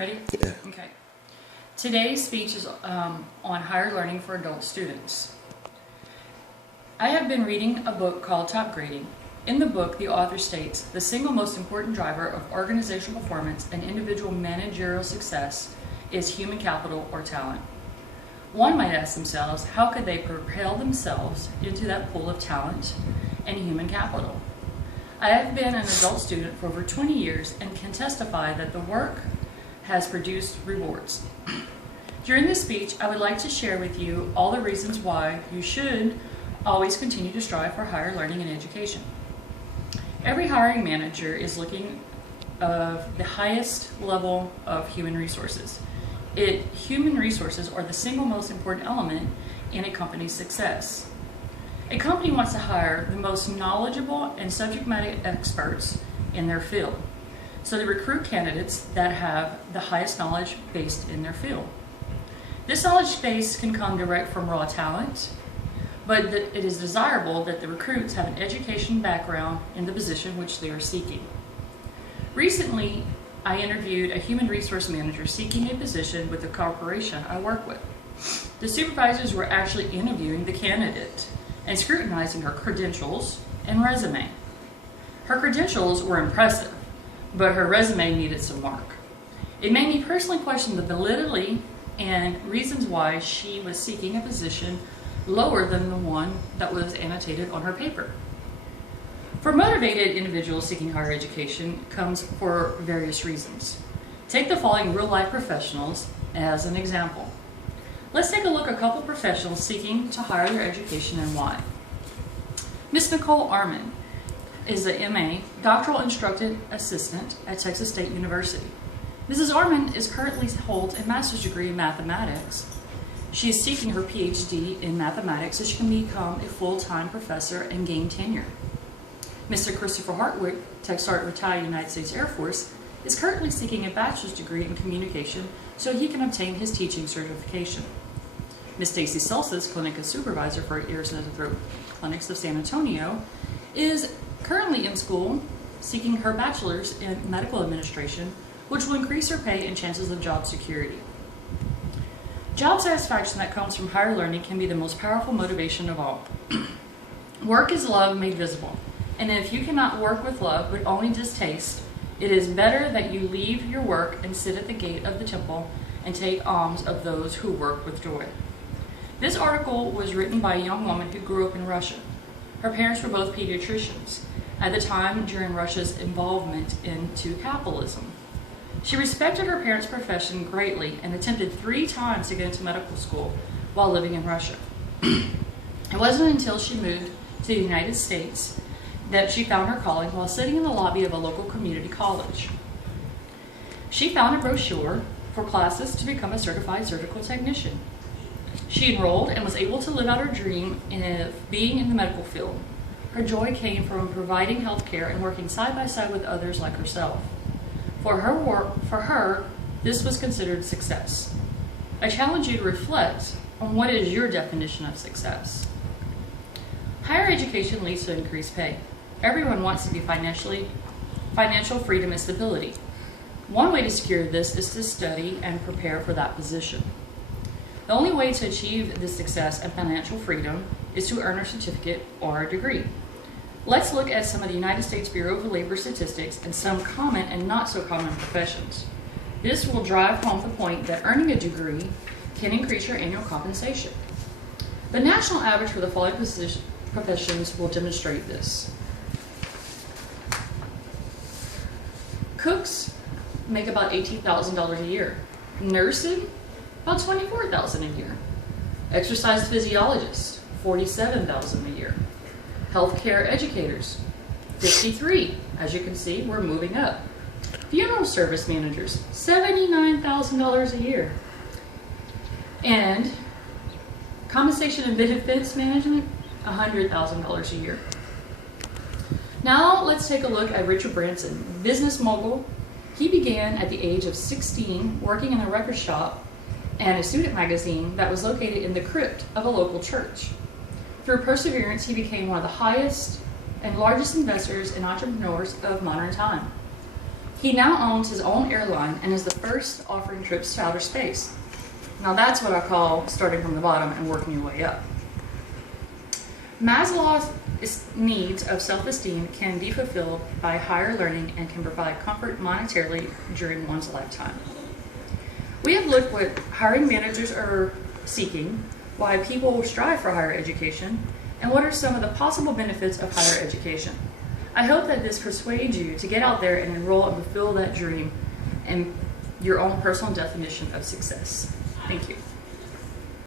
Ready? Yeah. Okay. Today's speech is on higher learning for adult students. I have been reading a book called Top Grading. In the book, the author states, the single most important driver of organizational performance and individual managerial success is human capital or talent. One might ask themselves, how could they propel themselves into that pool of talent and human capital? I have been an adult student for over 20 years and can testify that the work has produced rewards. During this speech, I would like to share with you all the reasons why you should always continue to strive for higher learning and education. Every hiring manager is looking of the highest level of human resources. Human resources are the single most important element in a company's success. A company wants to hire the most knowledgeable and subject matter experts in their field. So they recruit candidates that have the highest knowledge based in their field. This knowledge base can come direct from raw talent, but it is desirable that the recruits have an education background in the position which they are seeking. Recently, I interviewed a human resource manager seeking a position with the corporation I work with. The supervisors were actually interviewing the candidate and scrutinizing her credentials and resume. Her credentials were impressive, but her resume needed some work. It made me personally question the validity and reasons why she was seeking a position lower than the one that was annotated on her paper. For motivated individuals seeking higher education comes for various reasons. Take the following real-life professionals as an example. Let's take a look at a couple of professionals seeking to hire their education and why. Miss Nicole Arman is a MA, doctoral instructed assistant at Texas State University. Mrs. Arman is currently holds a master's degree in mathematics. She is seeking her PhD in mathematics so she can become a full-time professor and gain tenure. Mr. Christopher Hartwick, Tech Sergeant retired United States Air Force, is currently seeking a bachelor's degree in communication so he can obtain his teaching certification. Ms. Stacy Celsus, clinical supervisor for Ears, Nose, and Throat Clinics of San Antonio, is currently in school seeking her bachelor's in medical administration, which will increase her pay and chances of job security. Job satisfaction that comes from higher learning can be the most powerful motivation of all. Work is love made visible, and if you cannot work with love but only distaste, it is better that you leave your work and sit at the gate of the temple and take alms of those who work with joy. This article was written by a young woman who grew up in Russia. Her parents were both pediatricians at the time during Russia's involvement into capitalism. She respected her parents' profession greatly and attempted 3 times to get into medical school while living in Russia. It wasn't until she moved to the United States that she found her calling while sitting in the lobby of a local community college. She found a brochure for classes to become a certified surgical technician. She enrolled and was able to live out her dream of being in the medical field. Her joy came from providing health care and working side by side with others like herself. For her, this was considered success. I challenge you to reflect on what is your definition of success. Higher education leads to increased pay. Everyone wants to be financial freedom and stability. One way to secure this is to study and prepare for that position. The only way to achieve this success and financial freedom is to earn a certificate or a degree. Let's look at some of the United States Bureau of Labor statistics and some common and not so common professions. This will drive home the point that earning a degree can increase your annual compensation. The national average for the following professions will demonstrate this. Cooks make about $18,000 a year. Nursing, about $24,000 a year. Exercise physiologists, $47,000 a year. Healthcare educators, $53,000. As you can see, we're moving up. Funeral service managers, $79,000 a year. And compensation and benefits management, $100,000 a year. Now let's take a look at Richard Branson, business mogul. He began at the age of 16 working in a record shop and a student magazine that was located in the crypt of a local church. Through perseverance, he became one of the highest and largest investors and entrepreneurs of modern time. He now owns his own airline and is the first offering trips to outer space. Now that's what I call starting from the bottom and working your way up. Maslow's needs of self-esteem can be fulfilled by higher learning and can provide comfort monetarily during one's lifetime. We have looked what hiring managers are seeking, why people strive for higher education, and what are some of the possible benefits of higher education. I hope that this persuades you to get out there and enroll and fulfill that dream and your own personal definition of success. Thank you.